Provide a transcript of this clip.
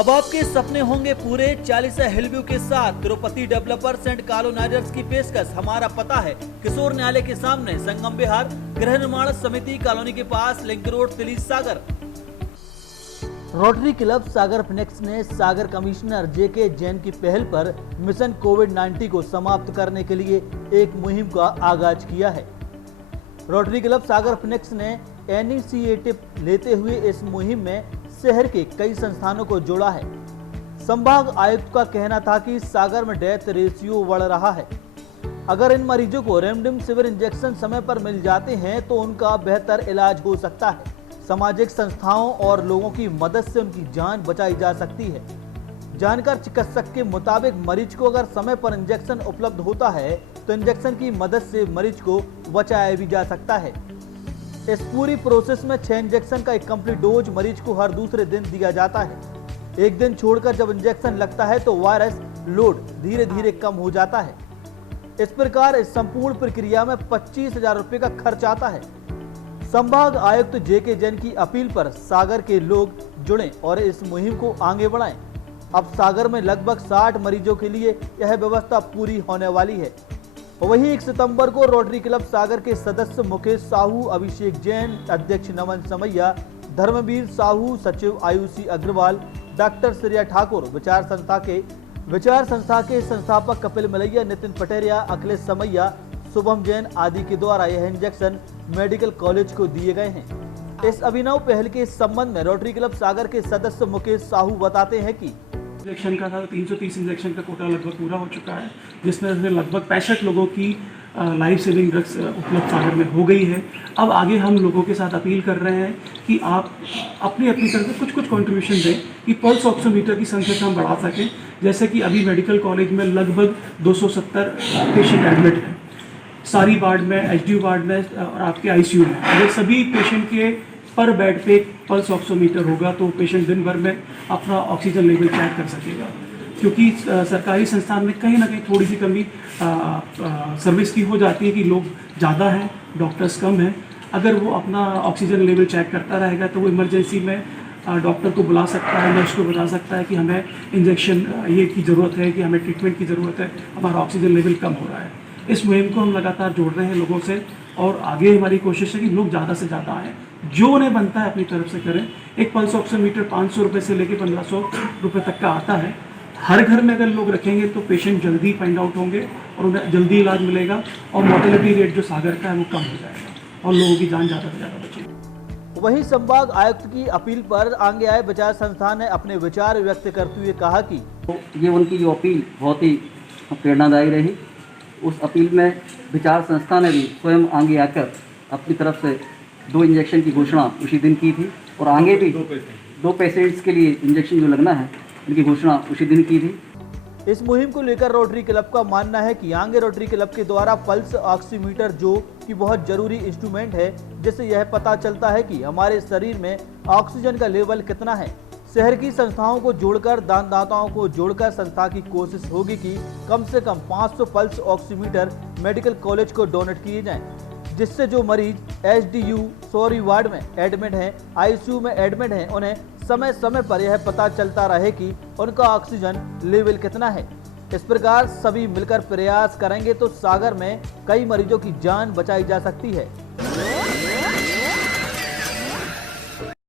अब आपके सपने होंगे पूरे। 40 हिलव्यू के साथ तिरुपति डेवलपर्स एंड कॉलोनाइजर्स की पेशकश। हमारा पता है किशोर न्यायालय के सामने, संगम विहार, गृह निर्माण समिति कॉलोनी के पास, लिंक रोड, तिली, सागर। रोटरी क्लब सागर फिनिक्स ने सागर कमिश्नर जेके जैन की पहल पर मिशन कोविड-19 को समाप्त करने के लिए एक मुहिम का आगाज किया है। रोटरी क्लब सागर फिनिक्स ने इनिशिएटिव लेते हुए इस मुहिम में शहर के कई संस्थानों को जोड़ा है। संभाग आयुक्त का कहना था कि सागर में डेथ रेशियो बढ़ रहा है। अगर इन मरीजों को रेमडेसिविर इंजेक्शन समय पर मिल जाते हैं तो उनका बेहतर इलाज हो सकता है। सामाजिक संस्थाओं और लोगों की मदद से उनकी जान बचाई जा सकती है। जानकार चिकित्सक के मुताबिक मरीज को अगर समय पर इंजेक्शन उपलब्ध होता है तो इंजेक्शन की मदद से मरीज को बचाया भी जा सकता है। इस पूरी प्रोसेस में 6 इंजेक्शन का एक कंप्लीट डोज मरीज को हर दूसरे दिन दिया जाता है। एक दिन छोड़कर जब इंजेक्शन लगता है तो वायरस लोड धीरे धीरे कम हो जाता है। इस प्रकार इस संपूर्ण प्रक्रिया में 25,000 रुपए का खर्च आता है। संभाग आयुक्त जेके जैन की अपील पर सागर के लोग जुड़े और इस मुहिम को आगे बढ़ाएं। अब सागर में लगभग 60 मरीजों के लिए यह व्यवस्था पूरी होने वाली है। वहीं 1 सितंबर को रोटरी क्लब सागर के सदस्य मुकेश साहू, अभिषेक जैन, अध्यक्ष नमन समैया, धर्मवीर साहू, सचिव आयुषी अग्रवाल, डॉक्टर श्रेया ठाकुर, विचार संस्था के संस्थापक कपिल मलैया, नितिन पटेरिया, अखिलेश समैया, शुभम जैन आदि के द्वारा यह इंजेक्शन मेडिकल कॉलेज को दिए गए हैं। इस अभिनव पहल के संबंध में रोटरी क्लब सागर के सदस्य मुकेश साहू बताते हैं कि इंजेक्शन का था 330 इंजेक्शन का कोटा लगभग पूरा हो चुका है, जिसमें से लगभग 65 लोगों की लाइफ सेविंग ड्रग्स उपलब्ध सागर में हो गई है। अब आगे हम लोगों के साथ अपील कर रहे हैं कि आप अपनी तरफ से कुछ कंट्रीब्यूशन दें कि पल्स ऑक्सीमीटर की संख्या को हम बढ़ा सकें। जैसे कि अभी मेडिकल कॉलेज में लगभग 270 पेशेंट एडमिट हैं, सारी वार्ड में, एचडीयू वार्ड में और आपके आईसीयू में। अगर सभी पेशेंट के पर बेड पे पल्स ऑक्सीमीटर होगा तो पेशेंट दिन भर में अपना ऑक्सीजन लेवल चेक कर सकेगा। क्योंकि सरकारी संस्थान में कहीं ना कहीं थोड़ी सी कमी सर्विस की हो जाती है कि लोग ज़्यादा हैं, डॉक्टर्स कम हैं। अगर वो अपना ऑक्सीजन लेवल चेक करता रहेगा तो वो इमरजेंसी में डॉक्टर को बुला सकता है, नर्स को बता सकता है कि हमें इंजेक्शन ये की ज़रूरत है, कि हमें ट्रीटमेंट की ज़रूरत है, हमारा ऑक्सीजन लेवल कम हो रहा है। इस मुहिम को हम लगातार जोड़ रहे हैं लोगों से और आगे हमारी कोशिश है कि लोग ज़्यादा से ज़्यादा आएँ, जो उन्हें बनता है अपनी तरफ से करें। एक पल्स ऑक्सीमीटर 500 रुपये से लेकर 1500 रुपये तक का आता है। हर घर में अगर लोग रखेंगे तो पेशेंट जल्दी फाइंड आउट होंगे और उन्हें जल्दी इलाज मिलेगा और मोर्टेलिटी रेट जो सागर का है वो कम हो जाएगा और लोगों की जान ज़्यादा से ज़्यादा बचेगी। वहीं संभाग आयुक्त की अपील पर आगे आए विचार संस्था ने अपने विचार व्यक्त करते हुए कहा कि ये उनकी जो अपील बहुत ही प्रेरणादायी रही। उस अपील में विचार संस्था ने भी स्वयं आगे आकर अपनी तरफ से 2 इंजेक्शन की घोषणा उसी दिन की थी और आगे भी 2 पेशेंट्स के लिए इंजेक्शन जो लगना है उनकी घोषणा उसी दिन की थी। इस मुहिम को लेकर रोटरी क्लब का मानना है कि आगे रोटरी क्लब के द्वारा पल्स ऑक्सीमीटर जो कि बहुत जरूरी इंस्ट्रूमेंट है, जिससे यह पता चलता है कि हमारे शरीर में ऑक्सीजन का लेवल कितना है। शहर की संस्थाओं को जोड़कर, दानदाताओं को जोड़कर संस्था की कोशिश होगी कि कम से कम 500 पल्स ऑक्सीमीटर मेडिकल कॉलेज को डोनेट किए जाएं, जिससे जो मरीज एचडीयू सॉरी वार्ड में एडमिट हैं, आईसीयू में एडमिट हैं, उन्हें समय समय पर यह पता चलता रहे कि उनका ऑक्सीजन लेवल कितना है। इस प्रकार सभी मिलकर प्रयास करेंगे तो सागर में कई मरीजों की जान बचाई जा सकती है।